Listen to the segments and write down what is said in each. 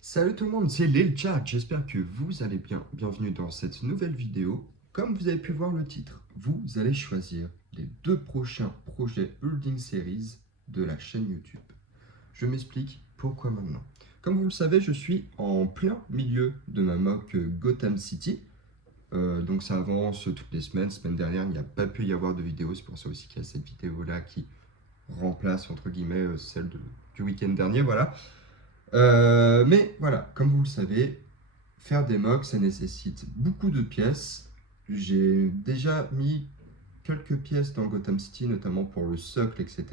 Salut tout le monde, c'est Lilchat, j'espère que vous allez bien. Bienvenue dans cette nouvelle vidéo. Comme vous avez pu voir le titre, vous allez choisir les 2 prochains projets Building Series de la chaîne YouTube. Je m'explique pourquoi maintenant. Comme vous le savez, je suis en plein milieu de ma mock Gotham City. Donc ça avance toutes les semaines. Semaine dernière, il n'y a pas pu y avoir de vidéo, c'est pour ça aussi qu'il y a cette vidéo-là qui remplace entre guillemets celle du week-end dernier, voilà. Mais voilà, comme vous le savez, faire des mocks, ça nécessite beaucoup de pièces. J'ai déjà mis quelques pièces dans Gotham City, notamment pour le socle, etc.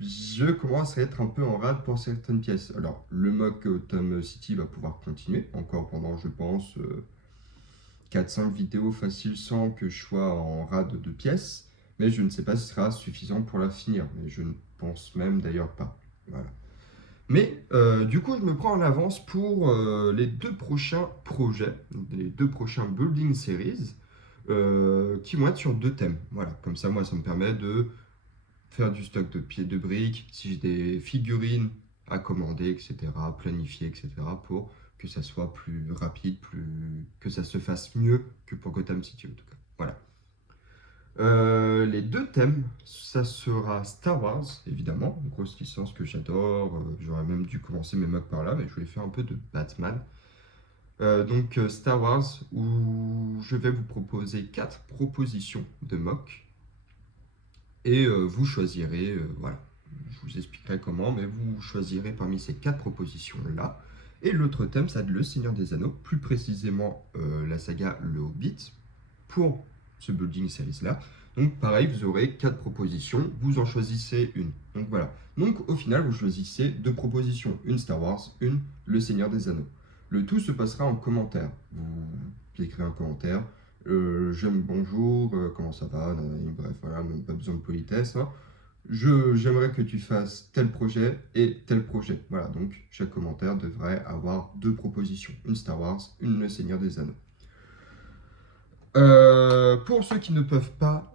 Je commence à être un peu en rade pour certaines pièces. Alors, le mock Gotham City va pouvoir continuer encore pendant, je pense, 4-5 vidéos faciles sans que je sois en rade de pièces. Mais je ne sais pas si ce sera suffisant pour la finir. Mais je ne pense même d'ailleurs pas. Voilà. Mais du coup, je me prends en avance pour les 2 prochains projets, les 2 prochains Building Series, qui vont être sur 2 thèmes. Voilà, comme ça, moi, ça me permet de faire du stock de pieds de briques, si j'ai des figurines à commander, etc., planifier, etc., pour que ça soit plus rapide, que ça se fasse mieux que pour Gotham City, en tout cas. Voilà. Les 2 thèmes, ça sera Star Wars, évidemment, une grosse licence que j'adore. J'aurais même dû commencer mes mocks par là, mais je voulais faire un peu de Batman. Donc Star Wars, où je vais vous proposer 4 propositions de mock, et vous choisirez, voilà, je vous expliquerai comment, mais vous choisirez parmi ces 4 propositions-là. Et l'autre thème, ça va être Le Seigneur des Anneaux, plus précisément la saga Le Hobbit, pour ce building series-là. Donc pareil, vous aurez 4 propositions, vous en choisissez une. Donc voilà. Donc au final, vous choisissez 2 propositions, une Star Wars, une Le Seigneur des Anneaux. Le tout se passera en commentaire. Vous écrivez un commentaire, j'aime bonjour, comment ça va, bref, voilà, même pas besoin de politesse, hein. J'aimerais que tu fasses tel projet et tel projet. Voilà, donc chaque commentaire devrait avoir 2 propositions, une Star Wars, une Le Seigneur des Anneaux. Pour ceux qui ne peuvent pas,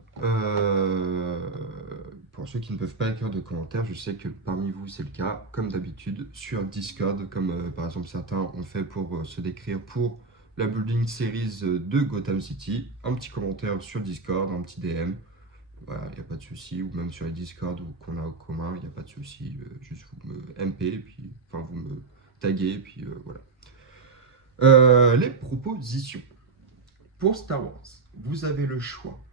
pour ceux qui ne peuvent pas écrire de commentaires, je sais que parmi vous c'est le cas, comme d'habitude sur Discord, comme par exemple certains ont fait pour se décrire pour la Building Series de Gotham City, un petit commentaire sur Discord, un petit DM, voilà, il n'y a pas de souci, ou même sur les Discord qu'on a au commun, il n'y a pas de souci, juste vous me MP, et puis, enfin vous me taguez, et puis voilà. Les propositions. Pour Star Wars, vous avez le choix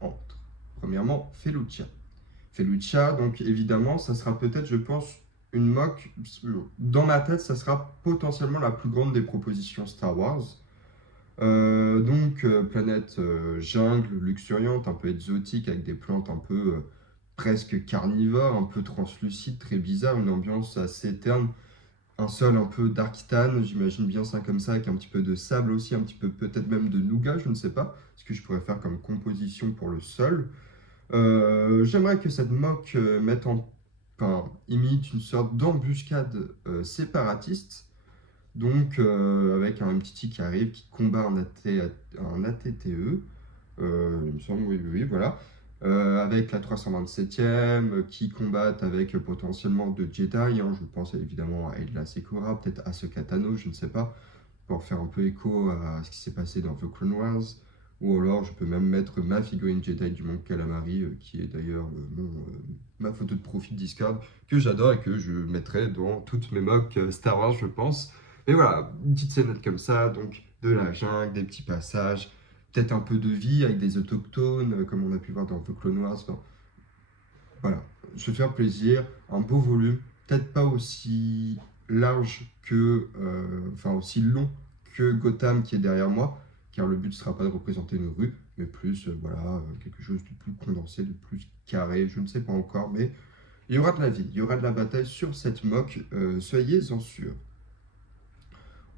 entre, premièrement, Felucia. Felucia, donc évidemment, ça sera peut-être, je pense, une mock. Dans ma tête, ça sera potentiellement la plus grande des propositions Star Wars. Planète jungle, luxuriante, un peu exotique, avec des plantes un peu presque carnivores, un peu translucides, très bizarre, une ambiance assez terne, un sol un peu dark-tan, j'imagine bien ça comme ça, avec un petit peu de sable aussi, un petit peu peut-être même de nougat, je ne sais pas, ce que je pourrais faire comme composition pour le sol. J'aimerais que cette mock imite une sorte d'embuscade séparatiste, donc avec un MTT qui arrive, qui combat un ATTE, il me semble, oui, oui, oui, voilà. Avec la 327e, qui combattent avec potentiellement de Jedi, hein, je pense évidemment à Edla Secura, peut-être à ce Katano, je ne sais pas, pour faire un peu écho à ce qui s'est passé dans The Clone Wars. Ou alors je peux même mettre ma figurine Jedi du Mont Calamari, qui est d'ailleurs ma photo de profil Discord, que j'adore et que je mettrai dans toutes mes mocks Star Wars, je pense. Mais voilà, une petite scénette comme ça, donc de la jungle, des petits passages, peut-être un peu de vie avec des autochtones, comme on a pu voir dans The Clone Wars. Enfin, voilà, se faire plaisir, un beau volume, peut-être pas aussi large que, enfin aussi long que Gotham qui est derrière moi, car le but ne sera pas de représenter une rue, mais plus, voilà, quelque chose de plus condensé, de plus carré, je ne sais pas encore, mais il y aura de la vie, il y aura de la bataille sur cette mock, soyez-en sûrs.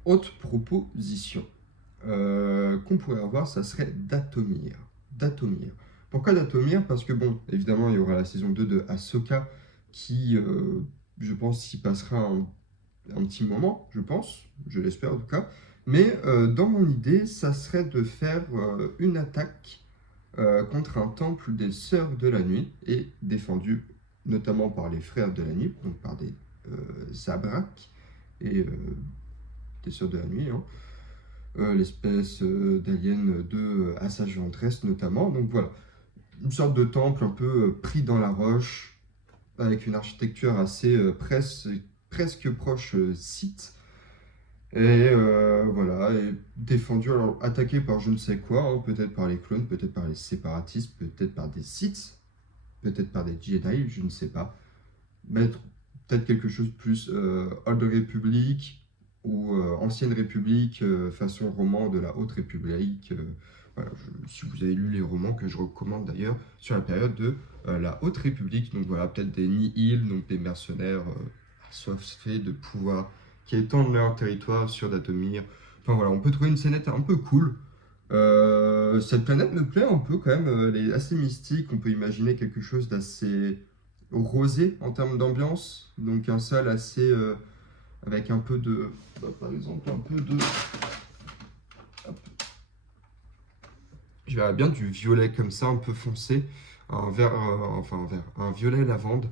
Autre proposition qu'on pourrait avoir, ça serait Dathomir. Dathomir. Pourquoi Dathomir? Parce que, bon, évidemment, il y aura la saison 2 de Ahsoka qui, je pense, s'y passera un petit moment, je pense, je l'espère en tout cas. Mais dans mon idée, ça serait de faire une attaque contre un temple des Sœurs de la Nuit et défendu notamment par les Frères de la Nuit, donc par des Zabrak. et des Sœurs de la Nuit, hein. L'espèce d'alien de Assage Ventress notamment. Donc voilà, une sorte de temple un peu pris dans la roche, avec une architecture assez presque proche Sith. Et voilà, et défendu, alors attaqué par je ne sais quoi, hein, peut-être par les clones, peut-être par les séparatistes, peut-être par des Sith, peut-être par des Jedi, je ne sais pas. Mettre peut-être quelque chose de plus Old Republic ou Ancienne République, façon roman de la Haute République. Voilà, si vous avez lu les romans que je recommande d'ailleurs sur la période de la Haute République, donc voilà, peut-être des Nihil, donc des mercenaires assoiffés de pouvoir qui étendent leur territoire sur Dathomir. Enfin voilà, on peut trouver une scénette un peu cool. Cette planète me plaît un peu quand même, elle est assez mystique, on peut imaginer quelque chose d'assez rosé en termes d'ambiance, donc un sol assez avec un peu de, par exemple, un peu de, hop, je verrais bien du violet comme ça, un peu foncé, un vert, enfin un vert, un violet lavande,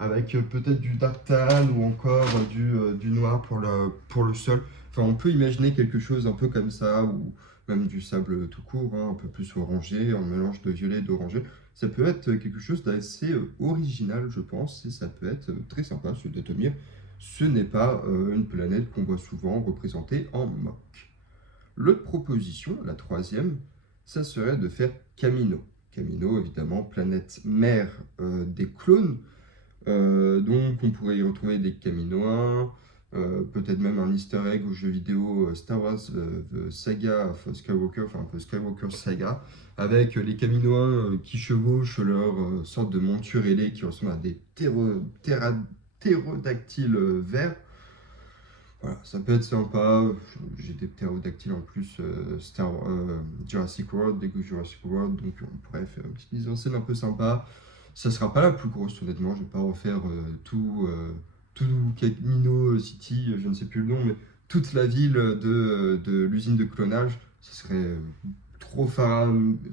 avec peut-être du tartane ou encore du noir pour le sol. Enfin, on peut imaginer quelque chose un peu comme ça, ou même du sable tout court, hein, un peu plus orangé, en mélange de violet et d'orangé. Ça peut être quelque chose d'assez original, je pense, et ça peut être très sympa, ce Dathomir. Ce n'est pas une planète qu'on voit souvent représentée en mock. L'autre proposition, la troisième, ça serait de faire Camino. Camino, évidemment, planète mère des clones. Donc, on pourrait y retrouver des Caminoins, peut-être même un easter egg au jeu vidéo Star Wars The Saga of Skywalker, enfin un peu Skywalker Saga, avec les Caminoins qui chevauchent leur sorte de monture ailée qui ressemble à des ptérodactyles verts. Voilà, ça peut être sympa. J'ai des ptérodactyles en plus, Jurassic World, Lego Jurassic World, donc on pourrait faire une petite mise en scène un peu sympa. Ça sera pas la plus grosse, honnêtement. Je vais pas refaire tout Camino City, je ne sais plus le nom, mais toute la ville de l'usine de clonage. Ce serait trop faramineux,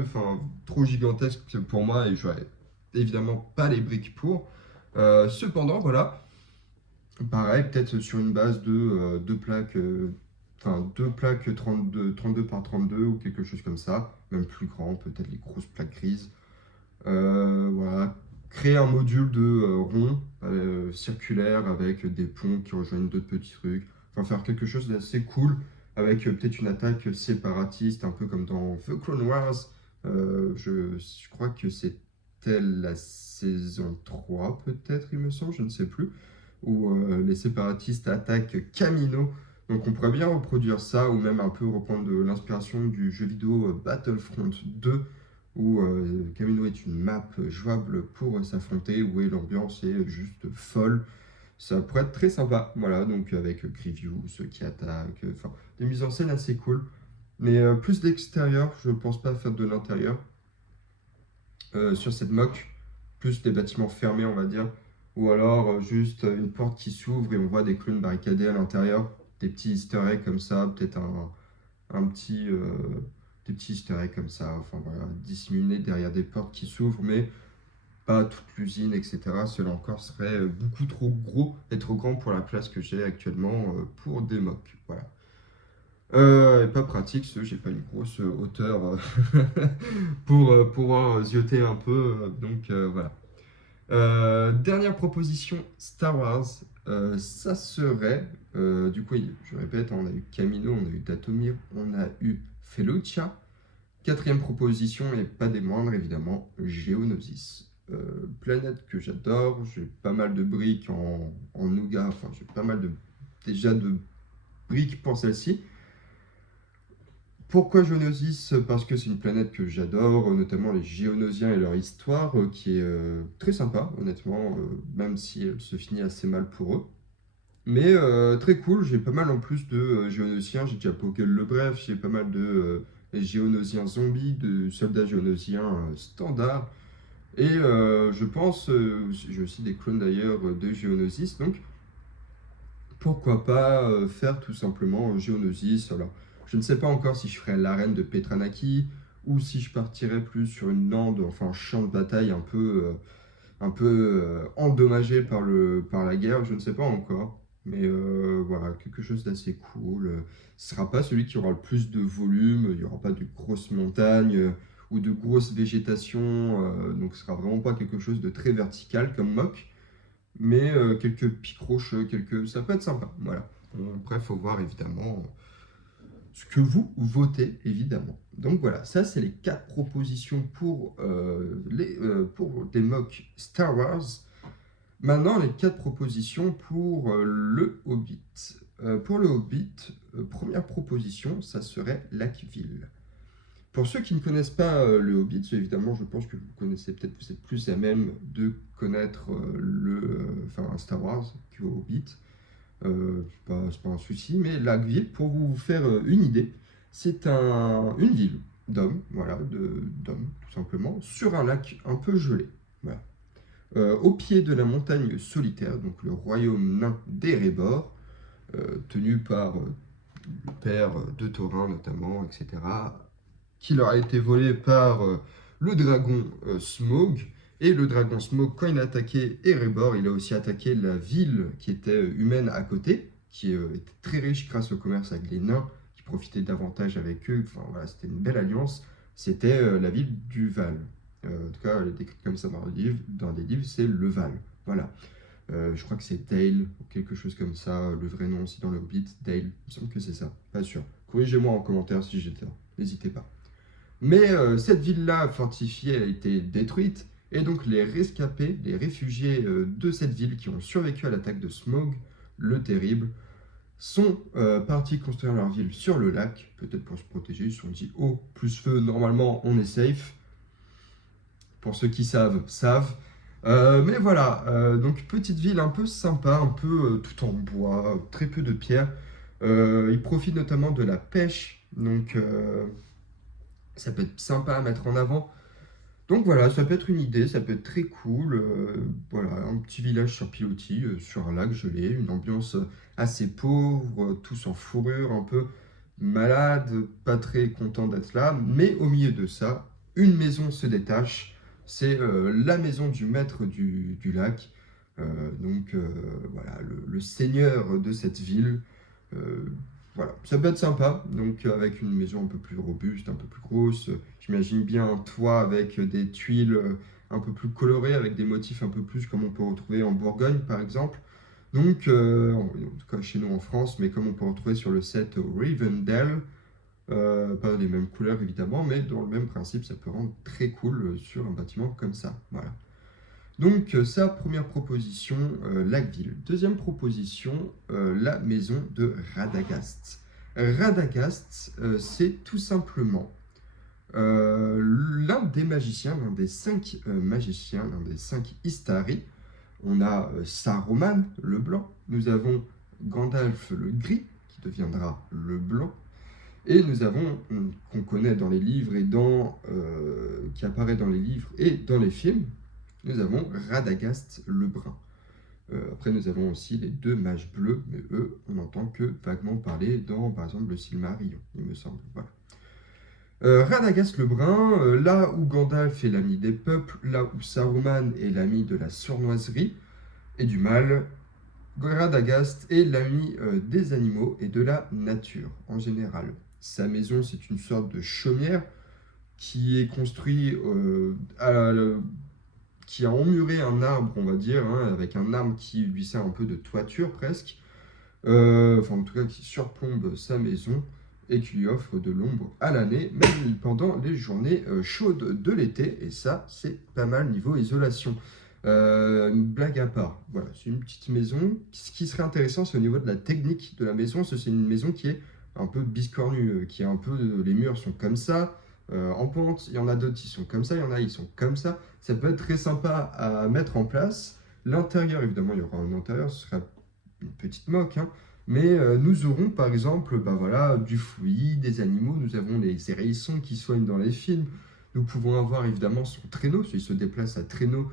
enfin trop gigantesque pour moi, et j'aurais évidemment pas les briques pour. Cependant, voilà. Pareil, peut-être sur une base de deux plaques 32 par 32 ou quelque chose comme ça, même plus grand, peut-être les grosses plaques grises. Voilà, créer un module de rond circulaire avec des ponts qui rejoignent d'autres petits trucs. Enfin, faire quelque chose d'assez cool avec peut-être une attaque séparatiste, un peu comme dans The Clone Wars. Je crois que c'était la saison 3 peut-être, il me semble, je ne sais plus, où les séparatistes attaquent Camino. Donc on pourrait bien reproduire ça, ou même un peu reprendre de l'inspiration du jeu vidéo Battlefront 2, où Camino est une map jouable pour s'affronter, où l'ambiance est juste folle. Ça pourrait être très sympa, voilà, donc avec Grievous qui attaque, enfin des mises en scène assez cool. Mais plus d'extérieur, je pense pas faire de l'intérieur sur cette mock, plus des bâtiments fermés, on va dire, ou alors juste une porte qui s'ouvre et on voit des clowns barricadés à l'intérieur, des petits easter eggs comme ça, peut-être un petit, des petits easter eggs comme ça, enfin voilà, disséminés derrière des portes qui s'ouvrent, mais pas toute l'usine, etc. Cela encore serait beaucoup trop gros et trop grand pour la place que j'ai actuellement pour des mocks. Voilà. Et pas pratique, j'ai pas une grosse hauteur pour pouvoir zioter un peu, donc voilà. Dernière proposition, Star Wars. Ça serait, du coup, je répète, on a eu Camino, on a eu Dathomir, on a eu Felucia. Quatrième proposition, et pas des moindres évidemment, Geonosis. Planète que j'adore, j'ai pas mal de briques en nougat, enfin j'ai pas mal déjà de briques pour celle-ci. Pourquoi Geonosis? Parce que c'est une planète que j'adore, notamment les Géonosiens et leur histoire, qui est très sympa, honnêtement, même si elle se finit assez mal pour eux. Mais très cool, j'ai pas mal en plus de Géonosiens, j'ai déjà Poggle le Bref, j'ai pas mal de Géonosiens zombies, de soldats Géonosiens standards. Et je pense, j'ai aussi des clones d'ailleurs de Géonosis, donc pourquoi pas faire tout simplement Geonosis. Alors, je ne sais pas encore si je ferai l'arène de Petranaki ou si je partirais plus sur une lande, enfin un champ de bataille un peu endommagé par la guerre, je ne sais pas encore. Mais voilà, quelque chose d'assez cool. Ce ne sera pas celui qui aura le plus de volume, il n'y aura pas de grosses montagnes ou de grosses végétations, donc ce sera vraiment pas quelque chose de très vertical comme mock, mais quelques pics rocheux, ça peut être sympa. Voilà. Après, il faut voir évidemment ce que vous votez, évidemment. Donc voilà, ça c'est les 4 propositions pour des mocks Star Wars. Maintenant, les 4 propositions pour le Hobbit. Pour le Hobbit, première proposition, ça serait Lackville. Pour ceux qui ne connaissent pas le Hobbit, évidemment, je pense que vous connaissez peut-être, vous êtes plus à même de connaître Star Wars que Hobbit. C'est pas un souci, mais Lackville, pour vous faire une idée, c'est une ville d'hommes, voilà, d'hommes tout simplement, sur un lac un peu gelé. Voilà. Au pied de la montagne solitaire, donc le royaume nain d'Erebor, tenu par le père de Thorin notamment, etc., qui leur a été volé par le dragon Smaug. Et le dragon Smaug, quand il a attaqué Erebor, il a aussi attaqué la ville qui était humaine à côté, qui était très riche grâce au commerce avec les nains, qui profitaient davantage avec eux. Enfin voilà, c'était une belle alliance. C'était la ville du Val. En tout cas, elle est décrite comme ça dans des livres, c'est le Val. Voilà. Je crois que c'est Dale, ou quelque chose comme ça, le vrai nom aussi dans le Hobbit, Dale, il me semble que c'est ça, pas sûr. Corrigez-moi en commentaire si j'ai tort, n'hésitez pas. Mais cette ville-là fortifiée a été détruite, et donc les rescapés, les réfugiés de cette ville qui ont survécu à l'attaque de Smaug, le terrible, sont partis construire leur ville sur le lac, peut-être pour se protéger. Ils se sont dit, oh, plus feu, normalement on est safe. Pour ceux qui savent. Mais voilà, donc petite ville un peu sympa, un peu tout en bois, très peu de pierres. Ils profitent notamment de la pêche, donc ça peut être sympa à mettre en avant. Donc voilà, ça peut être une idée, ça peut être très cool. Voilà, un petit village sur pilotis, sur un lac gelé, une ambiance assez pauvre, tous en fourrure, un peu malade, pas très content d'être là. Mais au milieu de ça, une maison se détache. C'est la maison du maître du lac. Voilà, le seigneur de cette ville. Euh, voilà, ça peut être sympa, donc avec une maison un peu plus robuste, un peu plus grosse. J'imagine bien un toit avec des tuiles un peu plus colorées, avec des motifs un peu plus comme on peut retrouver en Bourgogne par exemple. Donc, en tout cas chez nous en France, mais comme on peut retrouver sur le set Rivendell, pas les mêmes couleurs évidemment, mais dans le même principe, ça peut rendre très cool sur un bâtiment comme ça. Voilà. Donc, ça, première proposition, Lackville. Deuxième proposition, la maison de Radagast. Radagast, c'est tout simplement l'un des magiciens, l'un des 5 magiciens, l'un des 5 Istari. On a Saruman, le blanc. Nous avons Gandalf, le gris, qui deviendra le blanc. Et nous avons, qu'on connaît dans les livres qui apparaît dans les livres et dans les films, nous avons Radagast le brun. Après, nous avons aussi les 2 mages bleus, mais eux, on n'entend que vaguement parler dans, par exemple, le Silmarillion, il me semble. Voilà. Radagast le brun, là où Gandalf est l'ami des peuples, là où Saruman est l'ami de la sournoiserie et du mal, Radagast est l'ami des animaux et de la nature en général. Sa maison, c'est une sorte de chaumière qui est construite qui a emmuré un arbre, on va dire, hein, avec un arbre qui lui sert un peu de toiture presque, enfin en tout cas qui surplombe sa maison et qui lui offre de l'ombre à l'année, même pendant les journées chaudes de l'été, et ça c'est pas mal niveau isolation. Une blague à part, voilà, c'est une petite maison. Ce qui serait intéressant, c'est au niveau de la technique de la maison, c'est une maison qui est un peu biscornue, qui est un peu, les murs sont comme ça, en pente, il y en a d'autres qui sont comme ça, il y en a qui sont comme ça. Ça peut être très sympa à mettre en place. L'intérieur, évidemment, il y aura un intérieur, ce sera une petite moque, hein. Mais nous aurons par exemple voilà, du fouillis, des animaux, nous avons les hérissons qui soignent dans les films. Nous pouvons avoir évidemment son traîneau, il se déplace à traîneau,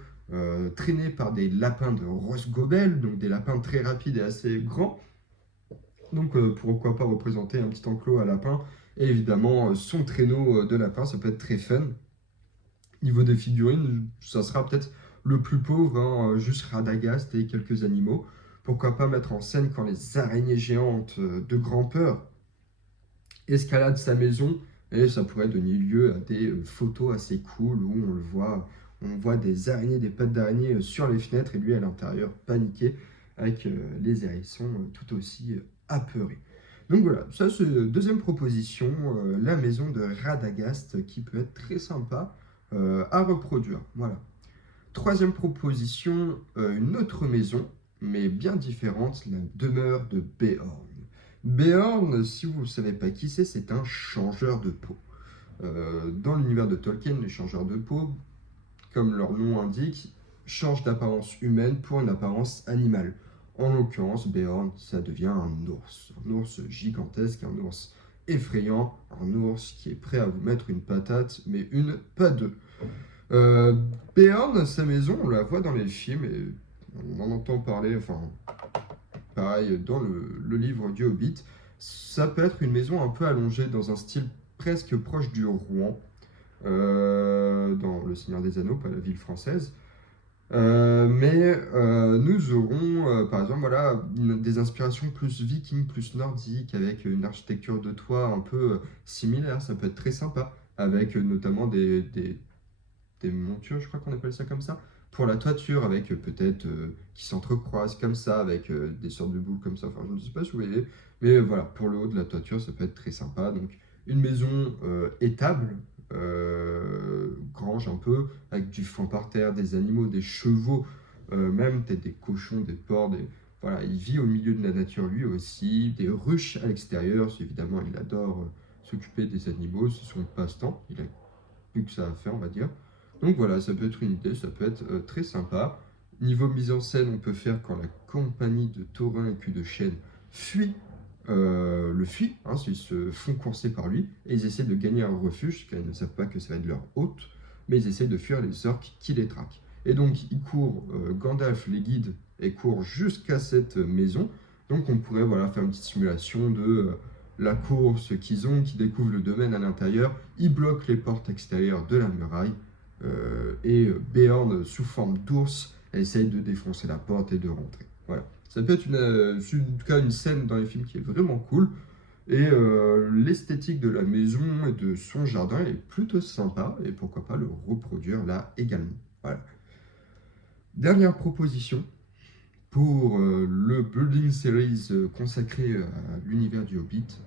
traîné par des lapins de Rosgobel, donc des lapins très rapides et assez grands. Donc pourquoi pas représenter un petit enclos à lapin, et évidemment son traîneau de lapin, ça peut être très fun. Niveau des figurines, ça sera peut-être le plus pauvre, hein, juste Radagast et quelques animaux. Pourquoi pas mettre en scène quand les araignées géantes de grand-peur escaladent sa maison, et ça pourrait donner lieu à des photos assez cool où on voit des araignées, des pattes d'araignée sur les fenêtres et lui à l'intérieur paniqué avec les hérissons tout aussi apeurés. Donc voilà, ça c'est deuxième proposition, la maison de Radagast qui peut être très sympa à reproduire. Voilà. Troisième proposition, une autre maison, mais bien différente, la demeure de Beorn. Beorn, si vous ne savez pas qui c'est un changeur de peau. Dans l'univers de Tolkien, les changeurs de peau, comme leur nom indique, changent d'apparence humaine pour une apparence animale. En l'occurrence, Beorn, ça devient un ours gigantesque, un ours effrayant, un ours qui est prêt à vous mettre une patate, mais une, pas deux. Beorn, sa maison, on la voit dans les films et on en entend parler, enfin, pareil, dans le livre du Hobbit. Ça peut être une maison un peu allongée dans un style presque proche du Rouen, dans Le Seigneur des Anneaux, pas la ville française. Nous aurons, par exemple, voilà, des inspirations plus vikings, plus nordiques, avec une architecture de toit un peu similaire. Ça peut être très sympa, avec notamment des montures, je crois qu'on appelle ça comme ça, pour la toiture, avec peut-être qui s'entrecroisent comme ça, avec des sortes de boules comme ça. Enfin, je ne sais pas si vous voyez, mais voilà, pour le haut de la toiture, ça peut être très sympa. Donc, une maison étable, grange un peu, avec du foin par terre, des animaux, des chevaux, même peut-être des cochons, des porcs, voilà, il vit au milieu de la nature lui aussi, des ruches à l'extérieur, évidemment, il adore s'occuper des animaux, c'est son passe-temps, il a plus que ça à faire, on va dire. Donc voilà, ça peut être une idée, ça peut être très sympa. Niveau mise en scène, on peut faire quand la compagnie de taurins et cul de chêne le fuit, hein, ils se font courser par lui, et ils essaient de gagner un refuge, car ils ne savent pas que ça va être leur hôte, mais ils essaient de fuir les orques qui les traquent. Et donc, ils courent, Gandalf les guide, et court jusqu'à cette maison. Donc, on pourrait voilà, faire une petite simulation de la course qu'ils ont, qui découvrent le domaine à l'intérieur. Ils bloquent les portes extérieures de la muraille, et Beorn, sous forme d'ours, essaye de défoncer la porte et de rentrer. Voilà. Ça peut être en tout cas une scène dans les films qui est vraiment cool. Et l'esthétique de la maison et de son jardin est plutôt sympa. Et pourquoi pas le reproduire là également. Voilà. Dernière proposition pour le Building Series consacré à l'univers du Hobbit.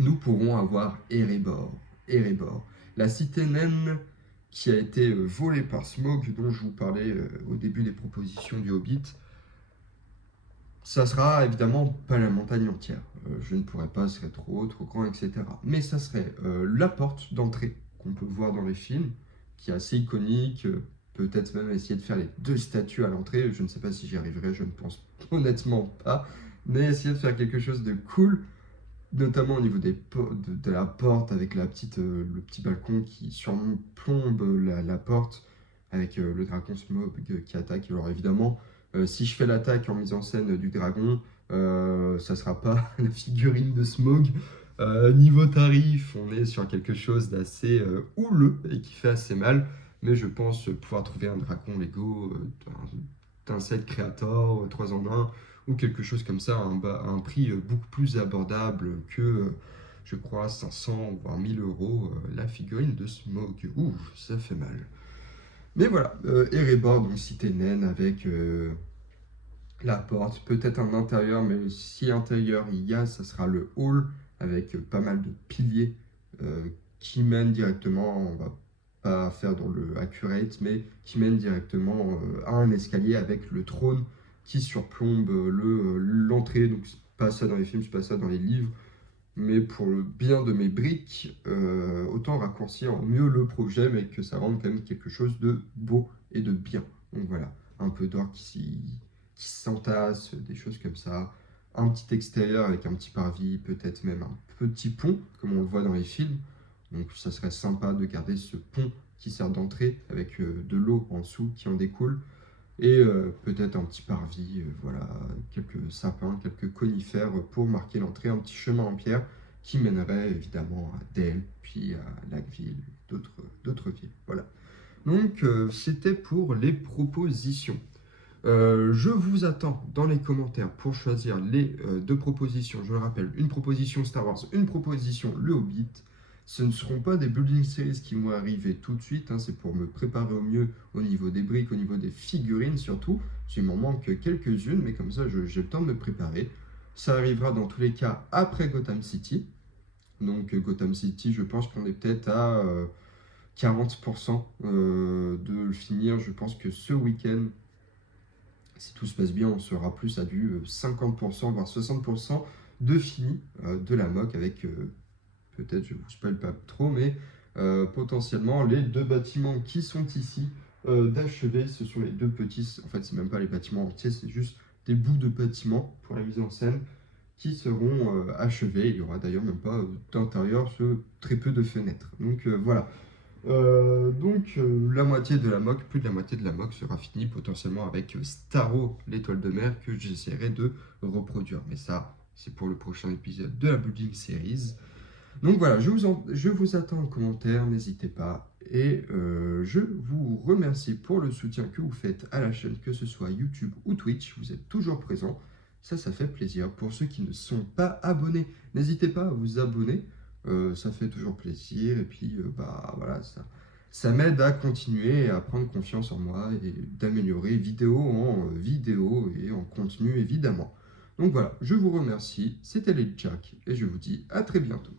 Nous pourrons avoir Erebor. Erebor, la cité naine qui a été volée par Smaug, dont je vous parlais au début des propositions du Hobbit. Ça sera évidemment pas la montagne entière. Je ne pourrais pas, ce serait trop haut, trop grand, etc. Mais ça serait la porte d'entrée qu'on peut voir dans les films, qui est assez iconique. Peut-être même essayer de faire les deux statues à l'entrée. Je ne sais pas si j'y arriverai, je ne pense honnêtement pas. Mais essayer de faire quelque chose de cool, notamment au niveau de la porte, avec le petit balcon qui surplombe la porte, avec le dragon Smaug qui attaque. Alors évidemment, si je fais l'attaque en mise en scène du dragon, ça sera pas la figurine de Smaug. Niveau tarif, on est sur quelque chose d'assez houleux et qui fait assez mal. Mais je pense pouvoir trouver un dragon Lego d'un set Creator 3 en 1 ou quelque chose comme ça à un prix beaucoup plus abordable que, je crois, 500 voire 1000 euros la figurine de Smaug. Ouh, ça fait mal. Mais voilà, Erebor, donc cité naine avec la porte, peut-être un intérieur, mais si intérieur il y a, ça sera le hall avec pas mal de piliers qui mènent directement, on va pas faire dans le accurate, mais qui mènent directement à un escalier avec le trône qui surplombe l'entrée. Donc c'est pas ça dans les films, c'est pas ça dans les livres, mais pour le bien de mes briques, autant raccourcir mieux le projet, mais que ça rende quand même quelque chose de beau et de bien. Donc voilà, un peu d'or qui s'entasse, des choses comme ça. Un petit extérieur avec un petit parvis, peut-être même un petit pont, comme on le voit dans les films. Donc ça serait sympa de garder ce pont qui sert d'entrée avec de l'eau en dessous qui en découle. Et peut-être un petit parvis, voilà, quelques sapins, quelques conifères pour marquer l'entrée, un petit chemin en pierre qui mènerait évidemment à Dale, puis à Lacville, d'autres villes. Voilà. Donc c'était pour les propositions. Je vous attends dans les commentaires pour choisir les deux propositions. Je le rappelle, une proposition Star Wars, une proposition Le Hobbit. Ce ne seront pas des building series qui vont arriver tout de suite, hein, c'est pour me préparer au mieux au niveau des briques, au niveau des figurines surtout. Il m'en manque quelques-unes, mais comme ça j'ai le temps de me préparer. Ça arrivera dans tous les cas après Gotham City. Donc Gotham City, je pense qu'on est peut-être à 40% de le finir. Je pense que ce week-end, si tout se passe bien, on sera plus à du 50%, voire 60% de fini de la mock avec, peut-être, je ne vous spoil pas trop, mais potentiellement les deux bâtiments qui sont ici d'achevés. Ce sont les deux petits, en fait, c'est même pas les bâtiments entiers, c'est juste des bouts de bâtiments pour la mise en scène qui seront achevés. Il y aura d'ailleurs même pas d'intérieur, très peu de fenêtres. Donc voilà. La moitié de la mock, plus de la moitié de la mock sera finie potentiellement avec Starro, l'étoile de mer, que j'essaierai de reproduire. Mais ça, c'est pour le prochain épisode de la Building Series. Donc voilà, je vous attends en commentaire, n'hésitez pas. Et je vous remercie pour le soutien que vous faites à la chaîne, que ce soit YouTube ou Twitch. Vous êtes toujours présents. Ça fait plaisir. Pour ceux qui ne sont pas abonnés, n'hésitez pas à vous abonner. Ça fait toujours plaisir. Et puis, bah voilà, ça m'aide à continuer, à prendre confiance en moi et d'améliorer vidéo en vidéo et en contenu, évidemment. Donc voilà, je vous remercie. C'était les Jack et je vous dis à très bientôt.